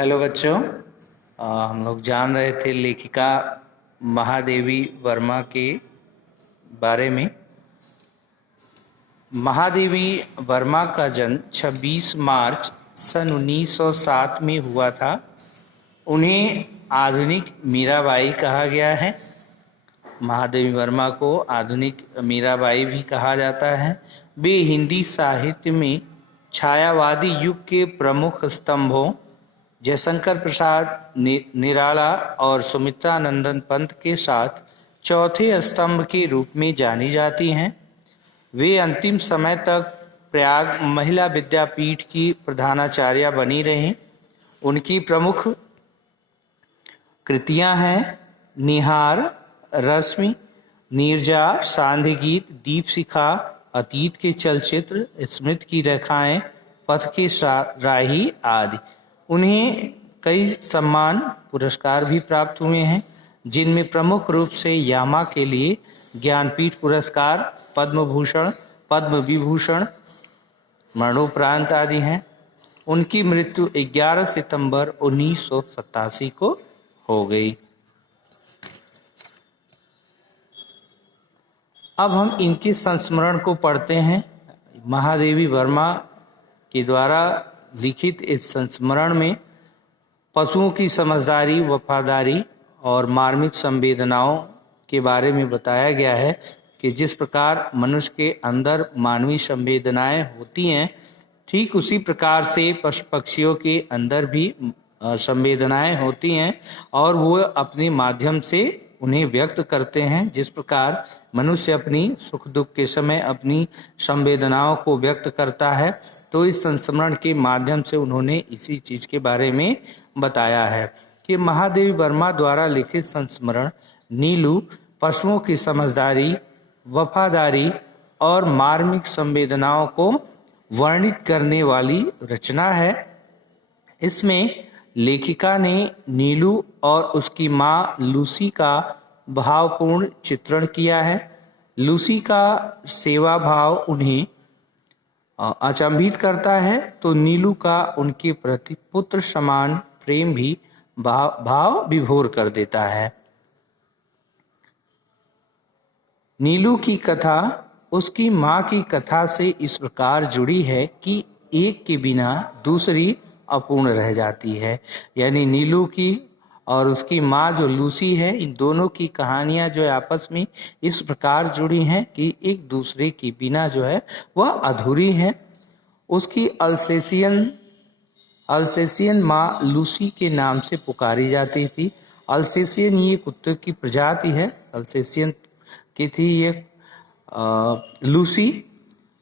Hello बच्चों, हम लोग जान रहे थे लेखिका महादेवी वर्मा के बारे में। महादेवी वर्मा का जन्म 26 मार्च सन 1907 में हुआ था। उन्हें आधुनिक मीराबाई कहा गया है। महादेवी वर्मा को आधुनिक मीराबाई भी कहा जाता है। वे हिंदी साहित्य में छायावादी युग के प्रमुख स्तंभों जयशंकर प्रसाद निराला और सुमित्रानंदन पंत के साथ चौथे स्तंभ के रूप में जानी जाती हैं। वे अंतिम समय तक प्रयाग महिला विद्यापीठ की प्रधानाचार्य बनी रहीं। उनकी प्रमुख कृतियां हैं निहार, रश्मि, नीरजा, सांध्य गीत, दीपशिखा, अतीत के चलचित्र, स्मृति की रेखाएं, पथ के राही आदि। उन्हें कई सम्मान पुरस्कार भी प्राप्त हुए हैं, जिनमें प्रमुख रूप से यामा के लिए ज्ञानपीठ पुरस्कार, पद्म भूषण, पद्म विभूषण, मरणोपरांत आदि हैं। उनकी मृत्यु 11 सितंबर 1987 को हो गई। अब हम इनके संस्मरण को पढ़ते हैं। महादेवी वर्मा के द्वारा लिखित इस संस्मरण में पशुओं की समझदारी, वफादारी और मार्मिक संवेदनाओं के बारे में बताया गया है कि जिस प्रकार मनुष्य के अंदर मानवीय संवेदनाएं होती हैं, ठीक उसी प्रकार से पशु पक्षियों के अंदर भी संवेदनाएं होती हैं और वो अपने माध्यम से उन्हें व्यक्त करते हैं। जिस प्रकार मनुष्य अपनी सुख दुख के समय अपनी संवेदनाओं को व्यक्त करता है, तो इस संस्मरण के माध्यम से उन्होंने इसी चीज के बारे में बताया है कि महादेवी वर्मा द्वारा लिखित संस्मरण नीलू पशुओं की समझदारी, वफादारी और मार्मिक संवेदनाओं को वर्णित करने वाली रचना है। इसमें लेखिका ने नीलू और उसकी माँ लूसी का भावपूर्ण चित्रण किया है। लूसी का सेवा भाव उन्हें अचंभित करता है, तो नीलू का उनके प्रति पुत्र समान प्रेम भी भाव विभोर कर देता है। नीलू की कथा उसकी माँ की कथा से इस प्रकार जुड़ी है कि एक के बिना दूसरी अपूर्ण रह जाती है। यानी नीलू की और उसकी माँ जो लूसी है, इन दोनों की कहानियां जो आपस में इस प्रकार जुड़ी हैं कि एक दूसरे के बिना जो है वह अधूरी है। उसकी अल्सेशियन माँ लूसी के नाम से पुकारी जाती थी। अल्सेशियन ये कुत्ते की प्रजाति है। अल्सेशियन की थी ये लूसी,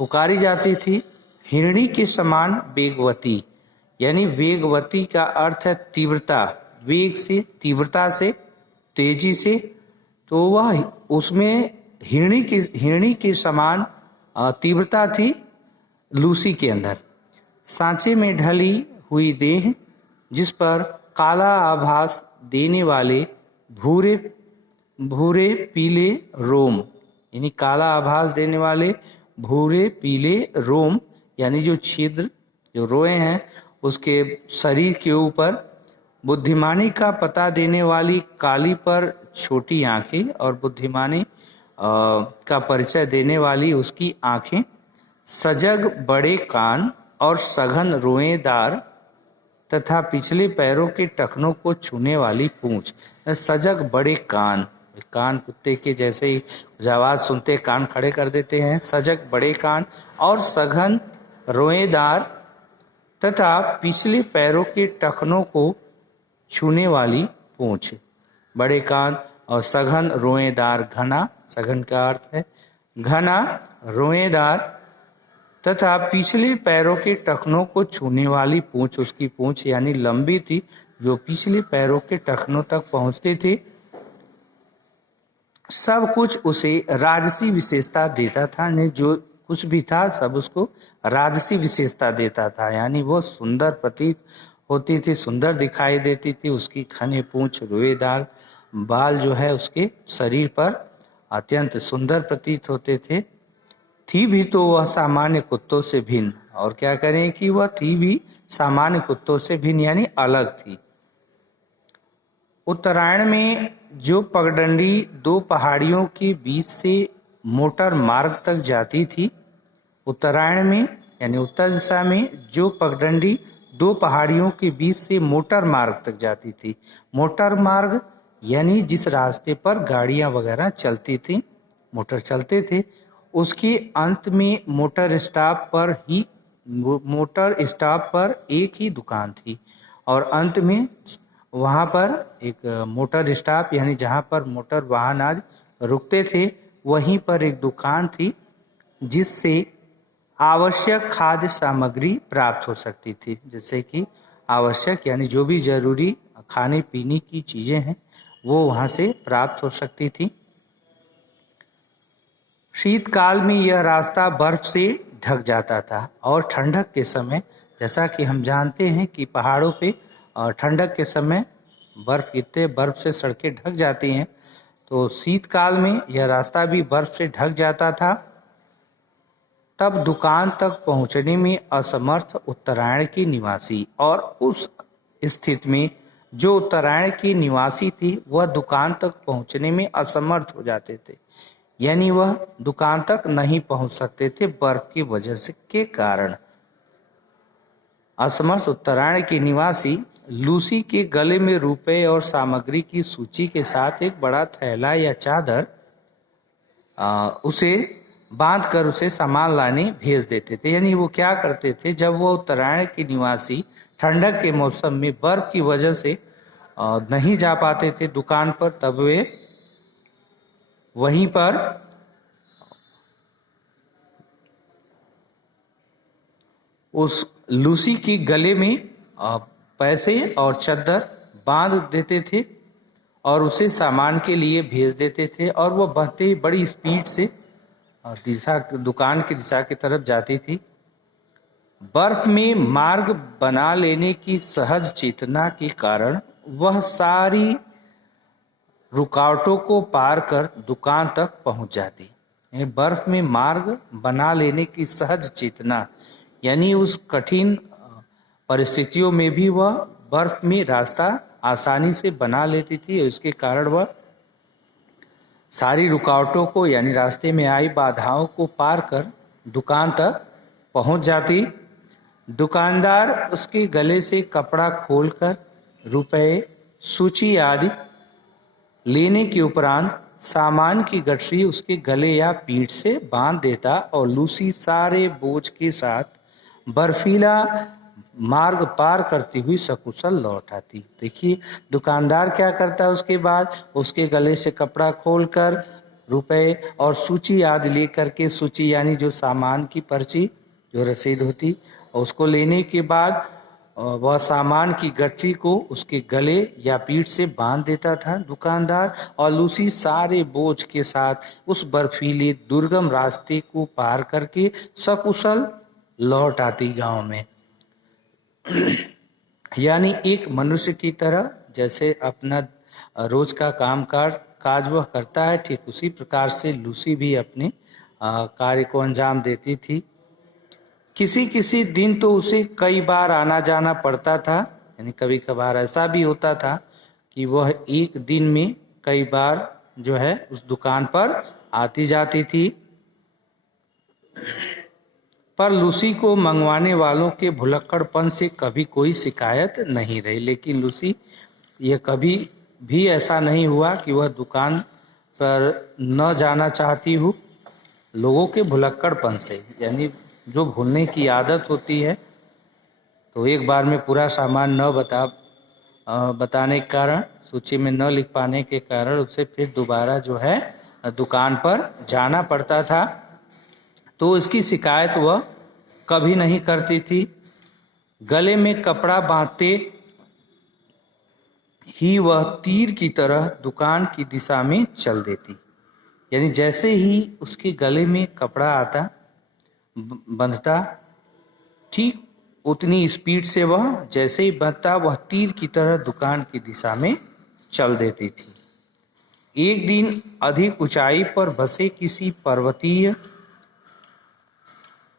पुकारी जाती थी। हिरणी के समान वेगवती, यानी वेगवती का अर्थ है तीव्रता, वेग से, तीव्रता से, तेजी से, तो वह उसमें हिरणी के समान तीव्रता थी लूसी के अंदर। सांचे में ढली हुई देह, जिस पर काला आभास देने वाले भूरे पीले रोम, यानी काला आभास देने वाले भूरे पीले रोम, यानी जो छिद्र, जो रोए हैं उसके शरीर के ऊपर, बुद्धिमानी का पता देने वाली काली पर छोटी आंखें और बुद्धिमानी का परिचय देने वाली उसकी आंखें, सजग बड़े कान और सघन रोएदार तथा पिछले पैरों के टखनों को छूने वाली पूंछ। सजग बड़े कान, कान कुत्ते के जैसे ही आवाज सुनते कान खड़े कर देते हैं। सजग बड़े कान और सघन रोएदार तथा पिछले पैरों के टखनों को छूने वाली पूंछ। बड़े कान और सघन रोएदार, घना, सघन का अर्थ है घना, रोएदार तथा पिछले पैरों के टखनों को छूने वाली पूंछ। उसकी पूंछ यानी लंबी थी, जो पिछले पैरों के टखनों तक पहुंचती थी। सब कुछ उसे राजसी विशेषता देता था, ने जो कुछ भी था सब उसको राजसी विशेषता देता था, यानी वो सुंदर प्रतीत होती थी, सुंदर दिखाई देती थी। उसकी घने पूंछ, रोएदार बाल जो है उसके शरीर पर अत्यंत सुंदर प्रतीत होते थे। थी भी तो वह सामान्य कुत्तों से भिन्न, और क्या करें कि वह थी भी सामान्य कुत्तों से भिन्न यानी अलग थी। उत्तरायण में जो पगडंडी दो पहाड़ियों के बीच से मोटर मार्ग तक जाती थी, उत्तरायण में यानी उत्तर दिशा में जो पगडंडी दो पहाड़ियों के बीच से मोटर मार्ग तक जाती थी। मोटर मार्ग यानी जिस रास्ते पर गाड़ियां वगैरह चलती थी, मोटर चलते थे, उसके अंत में मोटर स्टॉप पर एक ही दुकान थी और अंत में वहां पर एक मोटर स्टॉप यानी जहां पर मोटर वाहन आज रुकते थे, वहीं पर एक दुकान थी जिससे आवश्यक खाद्य सामग्री प्राप्त हो सकती थी। जैसे कि आवश्यक यानी जो भी जरूरी खाने पीने की चीजें हैं वो वहां से प्राप्त हो सकती थी। शीतकाल में यह रास्ता बर्फ से ढक जाता था और ठंडक के समय, जैसा कि हम जानते हैं कि पहाड़ों पे ठंडक के समय बर्फ गिरते, बर्फ से सड़कें ढक जाती हैं, तो शीतकाल में यह रास्ता भी बर्फ से ढक जाता था। तब दुकान तक पहुंचने में असमर्थ उत्तरायण के निवासी, और उस स्थिति में जो उत्तरायण के निवासी थे वह दुकान तक पहुंचने में असमर्थ हो जाते थे, यानी वह दुकान तक नहीं पहुंच सकते थे बर्फ की वजह से के कारण। असमर्थ उत्तरायण के निवासी लूसी के गले में रुपए और सामग्री की सूची के साथ एक बड़ा थैला या चादर उसे बांधकर उसे सामान लाने भेज देते थे। यानी वो क्या करते थे, जब वो उत्तरायण के निवासी ठंडक के मौसम में बर्फ की वजह से नहीं जा पाते थे दुकान पर, तब वे वहीं पर उस लूसी की गले में पैसे और चादर बांध देते थे और उसे सामान के लिए भेज देते थे, और वो बढ़ते ही बड़ी स्पीड से दुकान की दिशा की तरफ जाती थी। बर्फ में मार्ग बना लेने की सहज चेतना के कारण वह सारी रुकावटों को पार कर दुकान तक पहुंच जाती। बर्फ में मार्ग बना लेने की सहज चेतना यानी उस कठिन परिस्थितियों में भी वह बर्फ में रास्ता आसानी से बना लेती थी, इसके कारण वह सारी रुकावटों को यानी रास्ते में आई बाधाओं को पार कर दुकान तक पहुंच जाती। दुकानदार उसके गले से कपड़ा खोलकर रुपए, सूची आदि लेने के उपरांत सामान की गठरी उसके गले या पीठ से बांध देता और लूसी सारे बोझ के साथ बर्फीला मार्ग पार करती हुई सकुशल लौट आती। देखिए दुकानदार क्या करता है, उसके बाद उसके गले से कपड़ा खोलकर रुपए और सूची आदि लेकर के, सूची यानी जो सामान की पर्ची जो रसीद होती, और उसको लेने के बाद वह सामान की गठरी को उसके गले या पीठ से बांध देता था दुकानदार, और लूसी सारे बोझ के साथ उस बर्फीले दुर्गम रास्ते को पार करके सकुशल लौट आती गांव में। यानी एक मनुष्य की तरह जैसे अपना रोज का काज वह करता है, ठीक उसी प्रकार से लूसी भी अपने कार्य को अंजाम देती थी। किसी किसी दिन तो उसे कई बार आना जाना पड़ता था, यानी कभी कभार ऐसा भी होता था कि वह एक दिन में कई बार जो है उस दुकान पर आती जाती थी। पर लूसी को मंगवाने वालों के भुलक्कड़पन से कभी कोई शिकायत नहीं रही। लेकिन लूसी ये कभी भी ऐसा नहीं हुआ कि वह दुकान पर न जाना चाहती हो, लोगों के भुलक्कड़पन से, यानी जो भूलने की आदत होती है, तो एक बार में पूरा सामान न बताने के कारण, सूची में न लिख पाने के कारण उसे फिर दोबारा जो है दुकान पर जाना पड़ता था, तो इसकी शिकायत वह कभी नहीं करती थी। गले में कपड़ा बांधते ही वह तीर की तरह दुकान की दिशा में चल देती, यानी जैसे ही उसके गले में कपड़ा आता बंधता, ठीक उतनी स्पीड से वह जैसे ही बंधता वह तीर की तरह दुकान की दिशा में चल देती थी। एक दिन अधिक ऊंचाई पर बसे किसी पर्वतीय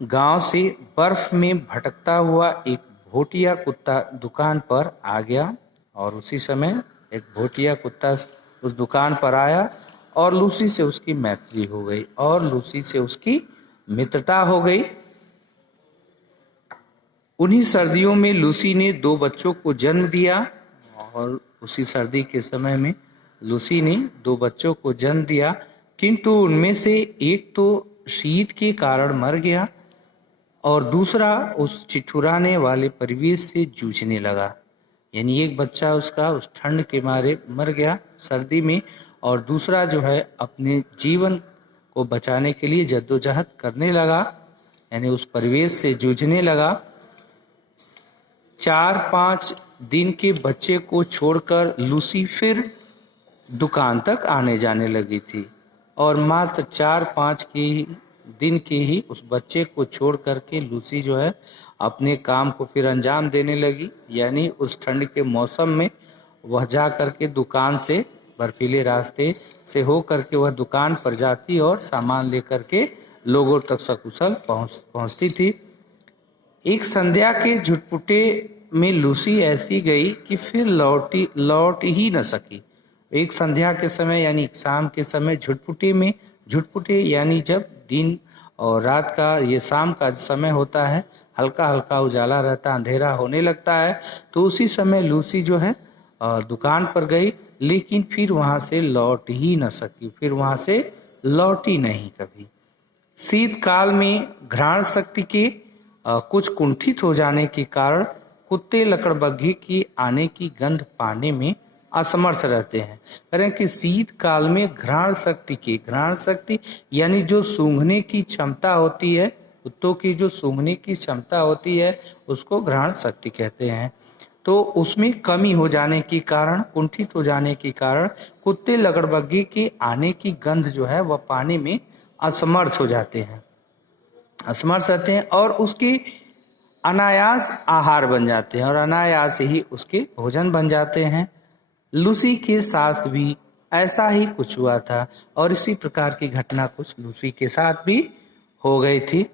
गांव से बर्फ में भटकता हुआ एक भोटिया कुत्ता दुकान पर आ गया और उसी समय एक भोटिया कुत्ता उस दुकान पर आया और लूसी से उसकी मैत्री हो गई और लूसी से उसकी मित्रता हो गई। उन्हीं सर्दियों में लूसी ने 2 बच्चों को जन्म दिया और उसी सर्दी के समय में लूसी ने 2 बच्चों को जन्म दिया, किंतु उनमें से एक तो शीत के कारण मर गया और दूसरा उस ठिठुराने वाले परिवेश से जूझने लगा। यानी एक बच्चा उसका उस ठंड के मारे मर गया सर्दी में और दूसरा जो है अपने जीवन को बचाने के लिए जद्दोजहद करने लगा, यानी उस परिवेश से जूझने लगा। 4-5 दिन के बच्चे को छोड़कर लूसी फिर दुकान तक आने जाने लगी थी और मात्र 4-5 दिन के ही उस बच्चे को छोड़ करके लूसी जो है अपने काम को फिर अंजाम देने लगी। यानी उस ठंड के मौसम में वह जा करके दुकान से बर्फीले रास्ते से हो करके वह दुकान पर जाती और सामान लेकर के लोगों तक सकुशल पहुंचती थी। एक संध्या के झुटपुटे में लूसी ऐसी गई कि फिर लौट ही न सकी। एक संध्या के समय यानी शाम के समय झुटपुटे यानी जब दिन और रात का ये शाम का समय होता है, हल्का हल्का उजाला रहता, अंधेरा होने लगता है, तो उसी समय लूसी जो है दुकान पर गई, लेकिन फिर वहां से लौट ही न सकी, फिर वहां से लौटी नहीं कभी। शीतकाल में घ्राण शक्ति के कुछ कुंठित हो जाने के कारण कुत्ते लकड़बग्घे की आने की गंध पाने में असमर्थ रहते हैं। करें कि शीतकाल में घ्राण शक्ति यानी जो सूंघने की क्षमता होती है, कुत्तों की जो सूंघने की क्षमता होती है उसको घ्राण शक्ति कहते हैं। तो उसमें कमी हो जाने के कारण, कुंठित हो जाने के कारण कुत्ते लकड़बग्घे के आने की गंध जो है वह पाने में असमर्थ रहते हैं और उसके अनायास आहार बन जाते हैं और अनायास ही उसके भोजन बन जाते हैं। लूसी के साथ भी ऐसा ही कुछ हुआ था और इसी प्रकार की घटना कुछ लूसी के साथ भी हो गई थी।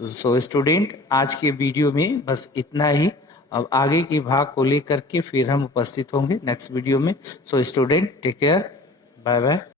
सो स्टूडेंट, आज के वीडियो में बस इतना ही। अब आगे की भाग को लेकर के फिर हम उपस्थित होंगे नेक्स्ट वीडियो में। So student, take care, bye bye.